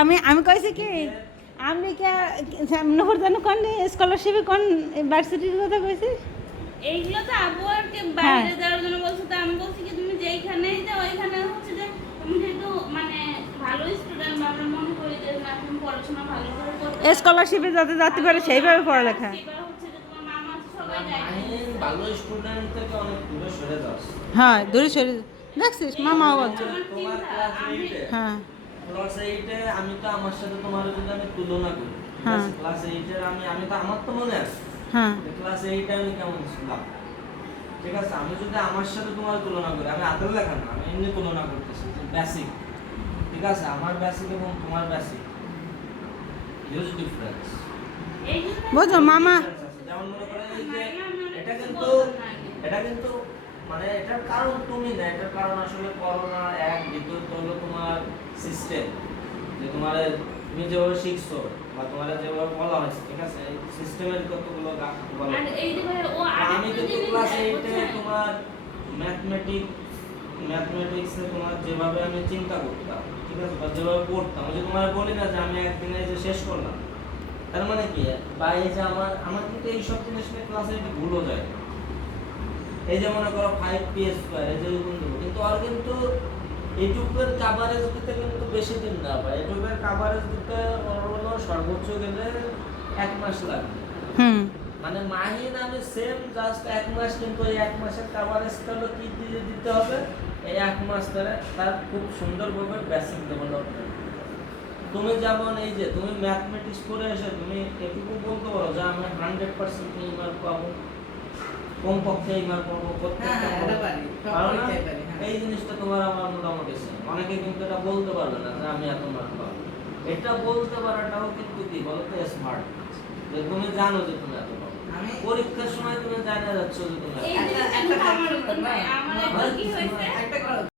আমি আমি কইছি কি আমি কে নহর জানো কোন স্কলারশিপে কোন ইউনিভার্সিটির কথা কইছিস? এইগুলো তো আবু আর কে বাইরে যাওয়ার জন্য বলছো, তো আমি বলছি কি তুমি যেইখানেই যাও ওইখানে হচ্ছে যে তুমি যেহেতু মানে ভালো স্টুডেন্ট বা আমরা মনে করি যে এখন পড়াশোনা ভালো করে করতে স্কলারশিপে যাতে যেতে পারে সেইভাবে পড়ালেখা। এবার হচ্ছে যে তোমার মামা আছে সবাই যায়। ভালো স্টুডেন্ট থেকে অনেক দূরে সরে যাস। হ্যাঁ দূরে সরে দেখছিস মামাও বলছে। তোমার ক্লাস 8 হ্যাঁ ক্লাস 8 এ আমি তো আমার সাথে তোমার যদি আমি তুলনা করি, হ্যাঁ ক্লাস 8 এর আমি তো আমার তো মনে আছে হ্যাঁ ক্লাস 8 এ আমি কেমন ছিলাম। ঠিক আছে, আমি যদি আমার সাথে তোমার তুলনা করি, আমি হাতের লেখা না, আমি এমনি তুলনা করতেছি যে বেসিক। ঠিক আছে, আমার বেসিক এবং তোমার বেসিক হিউজ ডিফারেন্স। বুঝো মামা যেমন মনে করেন এই যে এটা কিন্তু মানে এটার কারণ তুমি না, এটার কারণ আসলে করোনা এক, দ্বিতীয়ত হলো তোমার সিস্টেম, যে তোমার তুমি যেভাবে শিখছো বা তোমার যেভাবে বলা হয়েছে। ঠিক আছে, এই সিস্টেমের কতগুলো বলা। আর এই যে ভাই ও আমি কিন্তু ক্লাস 8 এ তোমার ম্যাথমেটিক্সে তোমার যেভাবে আমি চিন্তা করতাম, ঠিক আছে, বা যেভাবে পড়তাম, ওই যে তোমার বলি না যে আমি একদিনে যে শেষ করলাম, তার মানে কি, বা এই যে আমার কিন্তু এইসব জিনিস নিয়ে ক্লাসে এটা ভুলও যায়। এই যে মনে করো 5p², এই যে কিন্তু আর কিন্তু ইউটিউবের কভারেজ দিতে কিন্তু বেশি দিন না পায়। ইউটিউবের কভারেজ দিতে হলো সর্বোচ্চ গেলে 1 মাস লাগবে। মানে মাহিন আমি সেম জাস্ট 1 মাস, কিন্তু এই 1 মাসের কভারেজটা হলো কি দিয়ে দিতে হবে, এই 1 মাস ধরে তার খুব সুন্দরভাবে বেসিক ডেভেলপমেন্ট। তুমি যেমন এই যে তুমি ম্যাথমেটিক্স করে এসে তুমি এটুকু বলতে পারো যে আমি 100% এই মার্ক পাবো, কমপক্ষে এই মার্ক পাবো, এই জিনিসটা তোমার আমার মোটামুটি অনেকে কিন্তু এটা বলতে পারবে না যে আমি এত মার্ক পাবো। এটা বলতে পারাটাও কিন্তু কি বলতে স্মার্ট, যে তুমি জানো যে তুমি এত পাবো। পরীক্ষার সময় তুমি জানা যাচ্ছ যে তুমি এই যে আমার কি হয়েছে